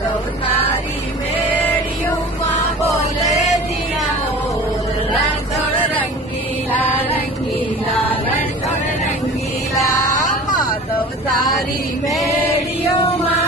ગવનારી મેળિયુમાં બોલે દિયા રણછોડ રંગીલા રંગીલા રણછોડ રંગીલા. માધવ સારી મેળિયુમાં